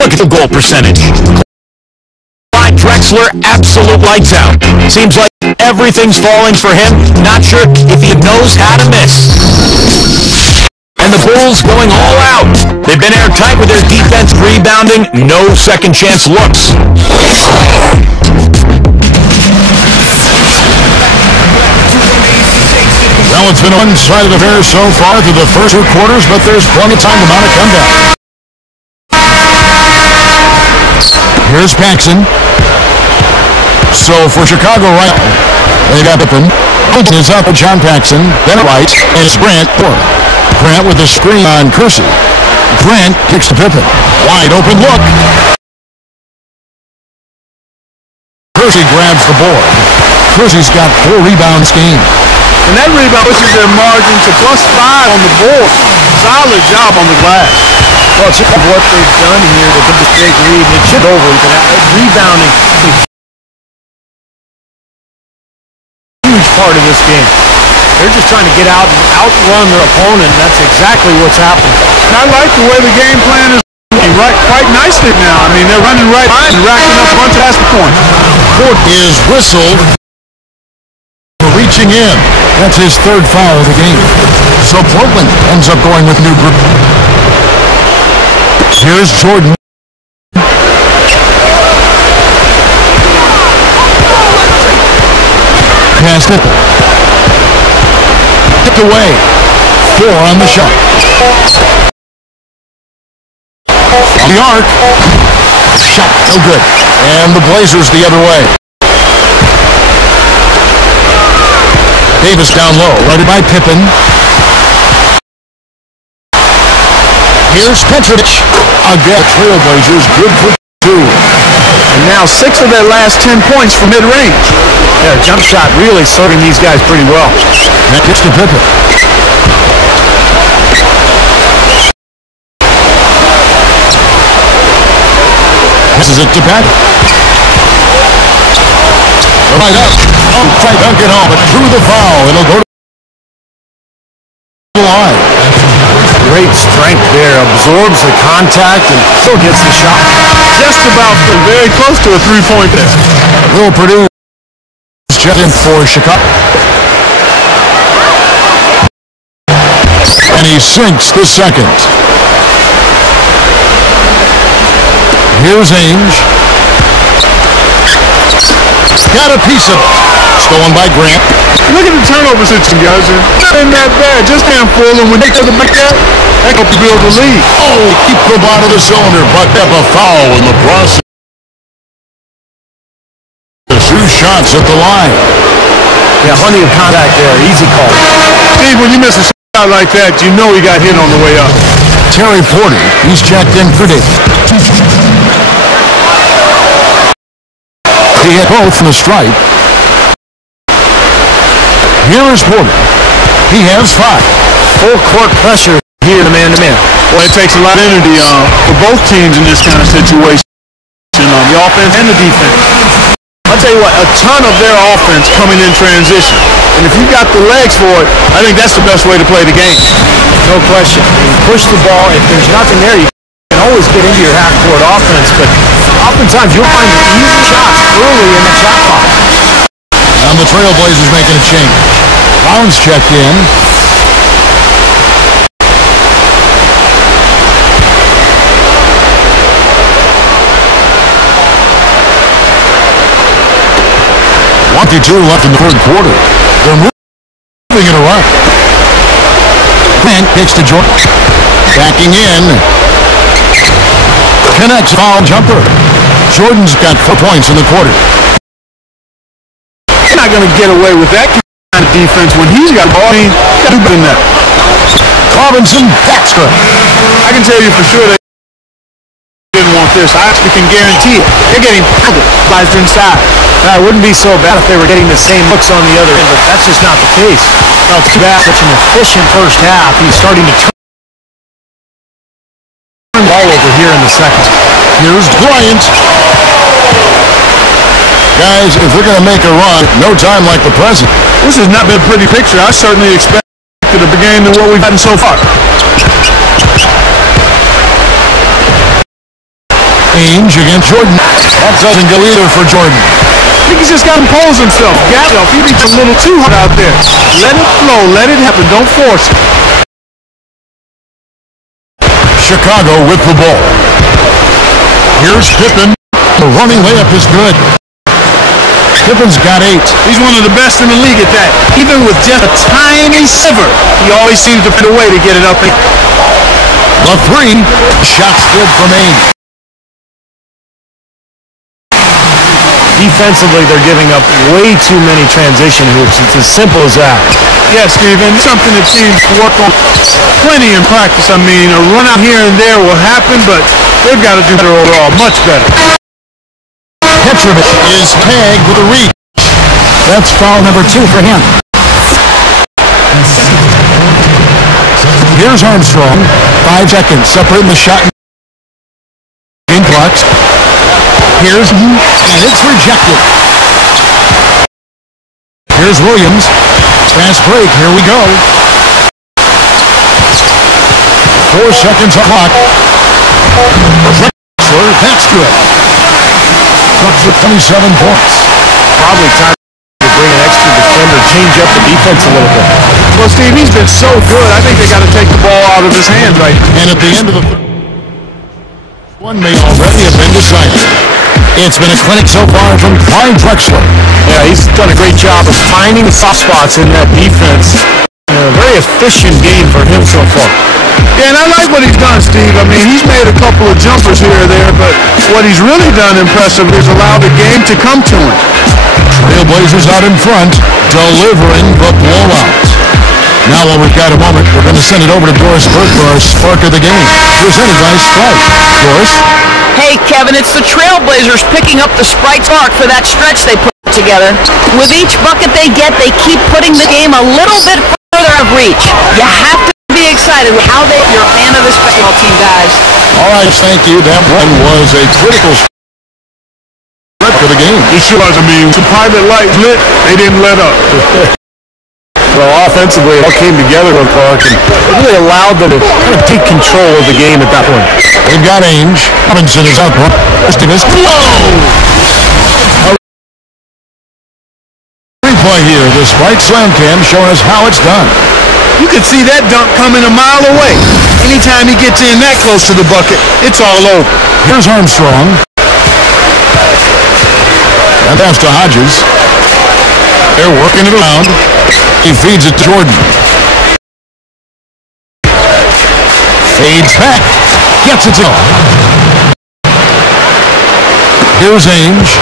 Look at the goal percentage. Clyde Drexler, absolute lights out. Seems like everything's falling for him. Not sure if he knows how to miss. And the Bulls going all out. They've been airtight with their defense rebounding. No second chance looks. Well, it's been a one-sided affair so far through the first two quarters, but there's plenty of time to mount a comeback. Here's Paxson. So for Chicago right now, they got Pippen. Is up with John Paxson, then White, and it's Grant. Grant with a screen on Kersey. Grant kicks to Pippen. Wide open look. Kersey grabs the board. Kersey's got 4 rebounds game. And that rebound pushes their margin to +5 on the board. Solid job on the glass. Well, it's what they've done here to get this big lead. It should over. Rebounding is a huge part of this game. They're just trying to get out and outrun their opponent, and that's exactly what's happening. And I like the way the game plan is working quite nicely now. I mean, they're running right and racking up a bunch of basket points. Court is whistled for reaching in. That's his 3rd foul of the game. So Portland ends up going with new group. Here's Jordan. Pass Pippen. Tipped away. 4 on the shot. On the arc. Shot no good. And the Blazers the other way. Davis down low. Guarded by Pippen. Here's Petrovic. Again, Trailblazers good for 2. And now 6 of their last 10 points from mid-range. Their jump shot really serving these guys pretty well. That gets to Pippen. This is it to Pat. Right up. Oh, try to dunk it home, but through the foul. It'll go to the line. Great strength there. Absorbs the contact and still gets the shot. Just about very close to a 3-point there. Will Purdue jet in for Chicago. And he sinks the second. Here's Ainge. Got a piece of it. Stolen by Grant. Look at the turnover situation, guys. Not in that bad. Just handful, and when they go to make that helps build the lead. Oh, keep the bottom of the cylinder, but have a foul in the process. 2 shots at the line. Yeah, plenty of contact there. Easy call. Steve, when you miss a shot like that, you know he got hit on the way up. Terry Porter, he's checked in for Davis. He hit both from the stripe. Here is Porter. He has 5. Full court pressure here, the man-to-man. Well, it takes a lot of energy for both teams in this kind of situation, the offense and the defense. I'll tell you what, a ton of their offense coming in transition. And if you've got the legs for it, I think that's the best way to play the game. No question. You push the ball. If there's nothing there, you can always get into your half-court offense, but oftentimes you'll find the easy shots early in the shot clock. And the Trailblazers making a change. Brown's checked in. .52 left in the 3rd quarter. They're moving it around. Grant kicks to Jordan. Backing in. Connects foul jumper. Jordan's got 4 points in the quarter. You're not going to get away with that kind of defense when he's got the ball. I mean, you got to do better than that. Robinson, that's good. I can tell you for sure they didn't want this. I actually can guarantee it. They're getting pounded by his inside. It wouldn't be so bad if they were getting the same looks on the other end, but that's just not the case. Well, too bad. Such an efficient first half. He's starting to turn the ball over here in the second. Here's Bryant. Guys, if we're going to make a run, no time like the present. This has not been a pretty picture. I certainly expected a bigger game than what we've gotten so far. Ainge against Jordan. That doesn't go either for Jordan. I think he's just got to impose himself. He reached a little too hard out there. Let it flow. Let it happen. Don't force it. Chicago with the ball. Here's Pippen. The running layup is good. Pippen's got 8. He's one of the best in the league at that. Even with just a tiny sliver, he always seems to find a way to get it up. The 3. Shot's good from Ainge. Defensively, they're giving up way too many transition hoops. It's as simple as that. Yes, Steve, and something that teams work on plenty in practice. I mean, a run out here and there will happen, but they've got to do better overall, much better. Petrovic is tagged with a reach. That's foul number 2 for him. Here's Armstrong. 5 seconds separating the shot. Game clocks. Here's and it's rejected. Here's Williams. Fast break. Here we go. 4 seconds on clock. That's good. Bucks with 27 points. Probably time to bring an extra defender, change up the defense a little bit. Well, Steve, he's been so good. I think they got to take the ball out of his hands right now. And at the end of the one may already have been decided. It's been a clinic so far from Clyde Drexler. Yeah, he's done a great job of finding soft spots in that defense. A very efficient game for him so far. Yeah, and I like what he's done, Steve. I mean, he's made a couple of jumpers here or there, but what he's really done impressive is allowed the game to come to him. Trailblazers out in front, delivering the blowout. Now, while we've got a moment, we're going to send it over to Doris Burke for our Spark of the Game, presented by Sprite. Doris? Hey, Kevin, it's the Trailblazers picking up the Sprite Spark for that stretch they put together. With each bucket they get, they keep putting the game a little bit further out of reach. You have to be excited with how you're a fan of this basketball team, guys. All right, thank you. That one was a critical spread for the game. It sure was. I mean, some private lights lit, they didn't let up. Well, offensively, it all came together on Clark, and it really allowed them to kind of take control of the game at that point. They've got Ainge. Robinson is up. Replay here. The Sprite Slam Cam showing us how it's done. You could see that dunk coming a mile away. Anytime he gets in that close to the bucket, it's all over. Here's Armstrong. And that's to Hodges. They're working it around. He feeds it to Jordan. Fades back. Gets it to him. Here's Ainge.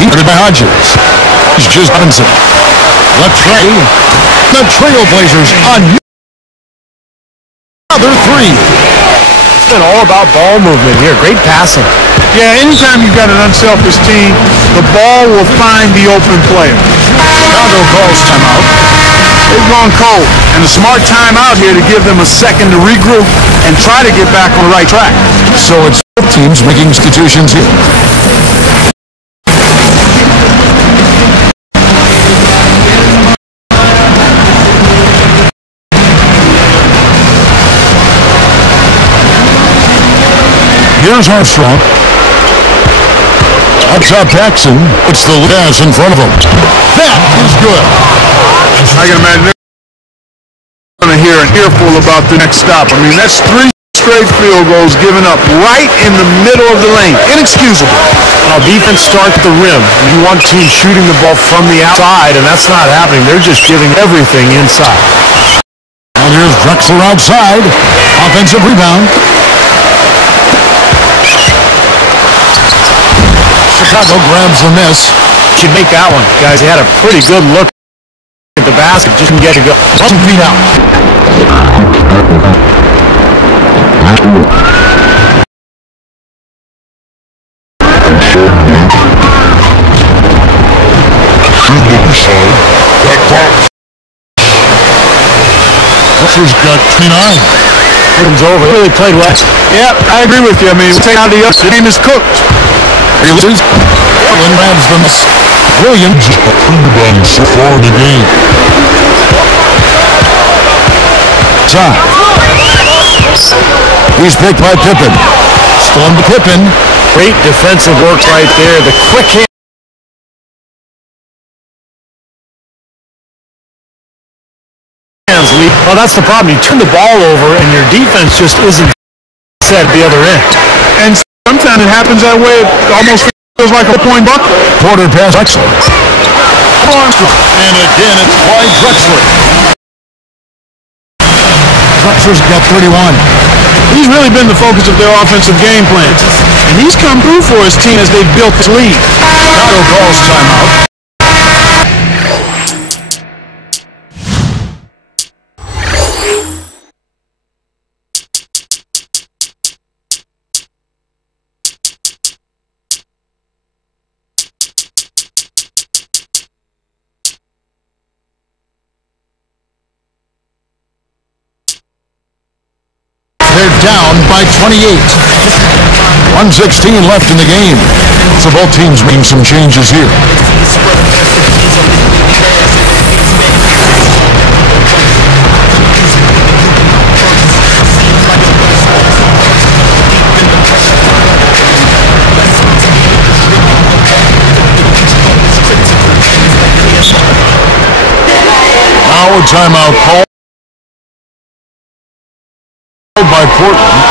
He's by Hodges. He's just Robinson. The Trailblazers on another 3. It's been all about ball movement here. Great passing. Yeah, anytime you've got an unselfish team, the ball will find the open player. Chicago calls timeout. They've gone cold, and a smart timeout here to give them a second to regroup and try to get back on the right track. So it's both teams making substitutions here. Here's Armstrong. Up top, Paxson. It's the pass in front of him. That is good. I can imagine they're going to hear an earful about the next stop. I mean, that's 3 straight field goals given up right in the middle of the lane. Inexcusable. Now, defense starts at the rim. You want teams shooting the ball from the outside, and that's not happening. They're just giving everything inside. And here's Drexler outside. Offensive rebound. Chicago grabs the miss. Should make that one. Guys, he had a pretty good look at the basket. Just didn't get to go. 2 feet out. Drexler's got 29. Comes over. Really played well. Yeah, I agree with you. I mean, take out the game is cooked. He loses. Allen grabs the miss. Williams rebound so far in the game. Side. He's picked by Pippen. Storm to Pippen. Great defensive work right there. The quick hand. Well, that's the problem. You turn the ball over and your defense just isn't set at the other end. And sometimes it happens that way. It almost feels like a point bucket. Porter pass Drexler. And again, it's Clyde Drexler. Drexler's got 31. He's really been the focus of their offensive game plan. And he's come through for his team as they've built this lead. Chicago calls timeout. They're down by 28. 1:16 left in the game. So both teams making some changes here. Now a timeout call by Portland.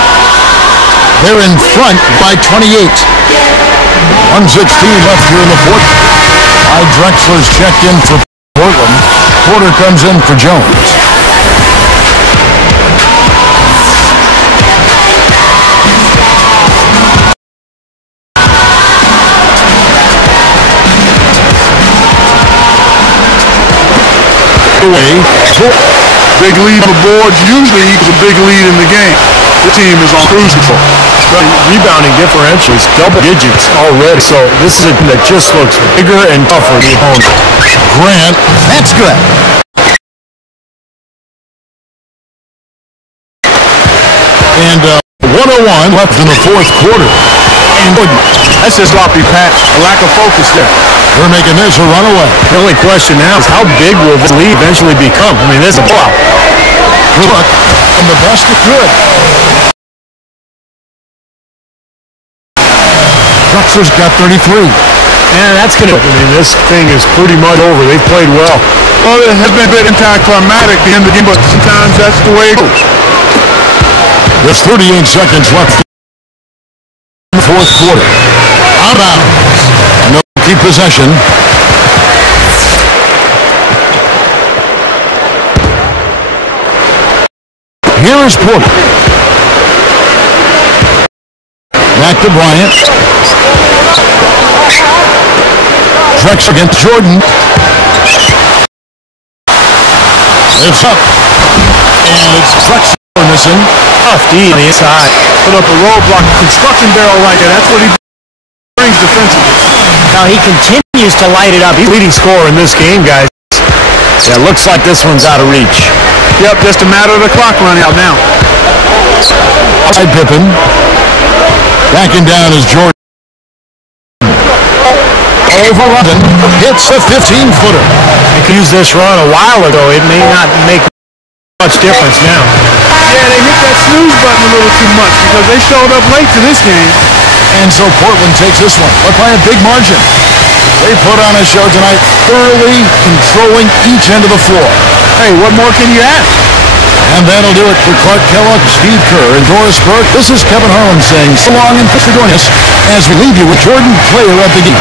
They're in front by 28. 1:16 left here in the fourth. Clyde Drexler's checked in for Portland. Porter comes in for Jones. Big lead on the boards usually equals a big lead in the game. The team is on cruise control. Rebounding differential is double digits already, so this is a team that just looks bigger and tougher than the opponent. Grant, that's good. And 1:01 left in the fourth quarter. And that's just sloppy patch, a lack of focus there. They're making this a runaway. The only question now is how big will this lead eventually become? I mean, this is a blowout. Good luck. And the basket good. Drexler's got 33. And that's going to, I mean, this thing is pretty much over. They've played well. Well, it has been a bit anticlimactic at the end of the game, but sometimes that's the way it goes. There's 38 seconds left in the fourth quarter. Out of bounds. No keep possession. Here is Porter. Back to Bryant. Drexler against Jordan. It's up. And it's Drexler missing. Tough D on the inside. Put up a roadblock, construction barrel like that. That's what he brings defensively. Now he continues to light it up. He's leading scorer in this game, guys. Yeah, looks like this one's out of reach. Yep, just a matter of the clock running out now. Clyde Pippen. Backing down is Jordan. Over London. Hits a 15-footer. They could use this run a while ago. It may not make much difference now. Yeah, they hit that snooze button a little too much because they showed up late to this game. And so Portland takes this one, but by a big margin. They put on a show tonight, thoroughly controlling each end of the floor. Hey, what more can you ask? And that'll do it for Clark Kellogg, Steve Kerr, and Doris Burke. This is Kevin Harlan saying so long and thanks for joining us as we leave you with Jordan, player of the game.